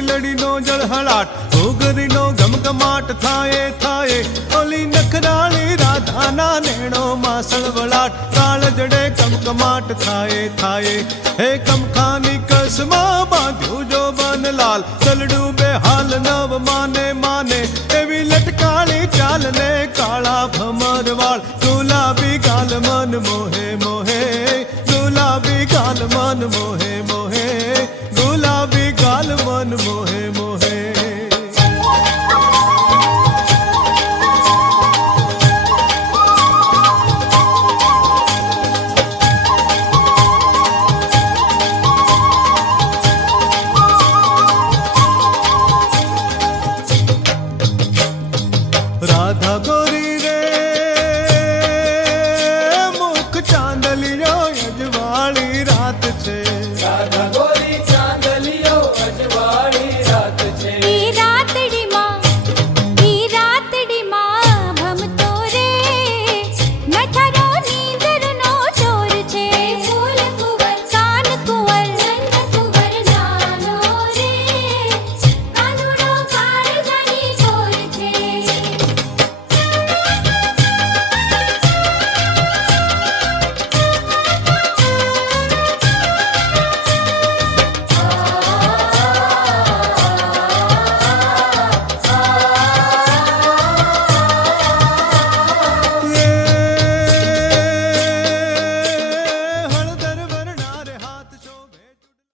लड़ी लड़ी no जळहळाट Ghogri no घमघमाट थाये थाये ओली नखराली राधा ना नेणो मासळ वळाट काळ जडे कमकमाट थाये थाये हे कमखानी कसमा बांध्यो जो बनलाल तलडू बेहाल नव माने माने एवी लटकाली चालने काळा भमरवाळ गुलाबी गाल मन मोहे मोहे गुलाबी गाल मन मोहे